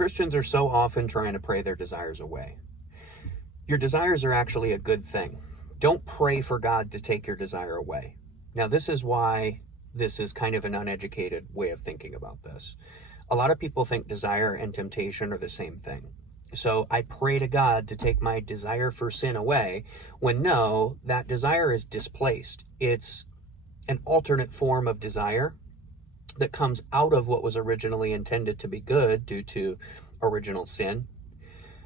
Christians are so often trying to pray their desires away. Your desires are actually a good thing. Don't pray for God to take your desire away. Now, this is why this is kind of an uneducated way of thinking about this. A lot of people think desire and temptation are the same thing. So I pray to God to take my desire for sin away, when no, that desire is displaced. It's an alternate form of desire that comes out of what was originally intended to be good due to original sin,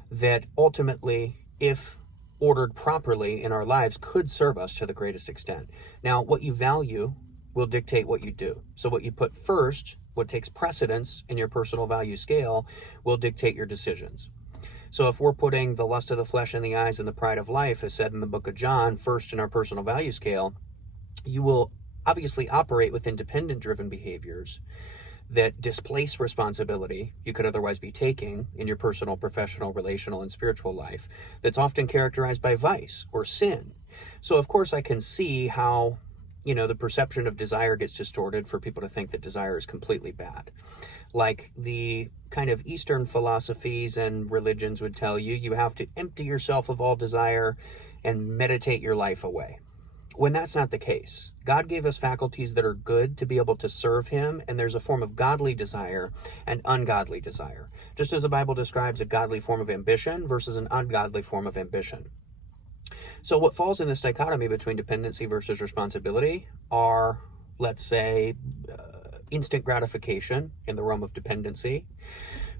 that ultimately, if ordered properly in our lives, could serve us to the greatest extent. Now, what you value will dictate what you do. So what you put first, what takes precedence in your personal value scale, will dictate your decisions. So if we're putting the lust of the flesh and the eyes and the pride of life, as said in the book of John, first in our personal value scale, you will obviously operate with independent-driven behaviors that displace responsibility you could otherwise be taking in your personal, professional, relational, and spiritual life, that's often characterized by vice or sin. So of course I can see how, the perception of desire gets distorted for people to think that desire is completely bad. Like the kind of Eastern philosophies and religions would tell you, you have to empty yourself of all desire and meditate your life away. When that's not the case. God gave us faculties that are good to be able to serve him, and there's a form of godly desire and ungodly desire. Just as the Bible describes a godly form of ambition versus an ungodly form of ambition. So what falls in this dichotomy between dependency versus responsibility are, let's say, instant gratification in the realm of dependency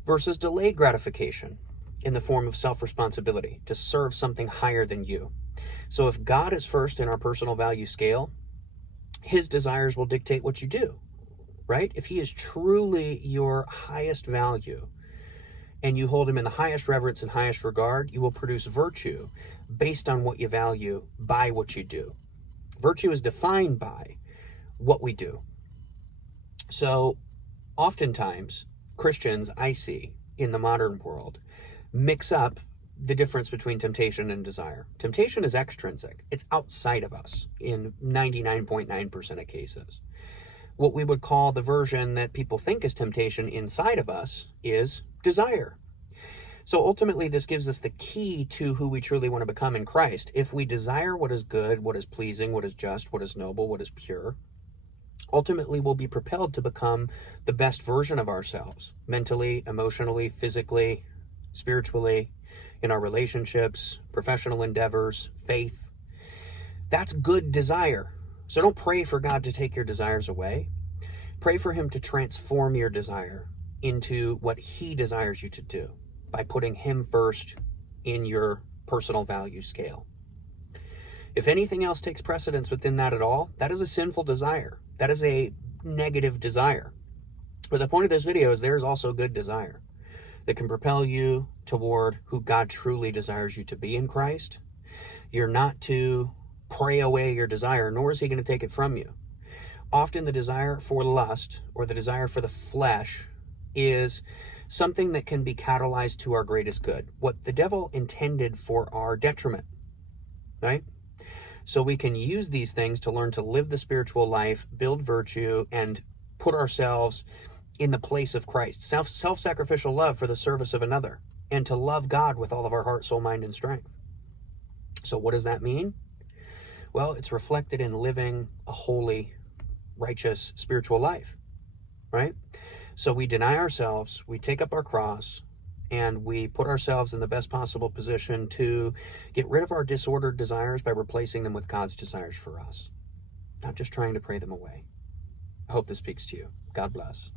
versus delayed gratification in the form of self-responsibility to serve something higher than you. So if God is first in our personal value scale, his desires will dictate what you do, right? If he is truly your highest value and you hold him in the highest reverence and highest regard, you will produce virtue based on what you value by what you do. Virtue is defined by what we do. So oftentimes Christians I see in the modern world mix up the difference between temptation and desire. Temptation is extrinsic. It's outside of us in 99.9% of cases. What we would call the version that people think is temptation inside of us is desire. So ultimately, this gives us the key to who we truly want to become in Christ. If we desire what is good, what is pleasing, what is just, what is noble, what is pure, ultimately we'll be propelled to become the best version of ourselves, mentally, emotionally, physically, spiritually, in our relationships, professional endeavors, faith. That's good desire. So don't pray for God to take your desires away. Pray for him to transform your desire into what he desires you to do by putting him first in your personal value scale. If anything else takes precedence within that at all, that is a sinful desire. That is a negative desire. But the point of this video is there's also good desire that can propel you toward who God truly desires you to be in Christ. You're not to pray away your desire, nor is he going to take it from you. Often the desire for lust or the desire for the flesh is something that can be catalyzed to our greatest good, what the devil intended for our detriment, right? So we can use these things to learn to live the spiritual life, build virtue, and put ourselves in the place of Christ. Self-sacrificial love for the service of another, and to love God with all of our heart, soul, mind, and strength. So what does that mean? Well, it's reflected in living a holy, righteous, spiritual life, right? So we deny ourselves, we take up our cross, and we put ourselves in the best possible position to get rid of our disordered desires by replacing them with God's desires for us, not just trying to pray them away. I hope this speaks to you. God bless.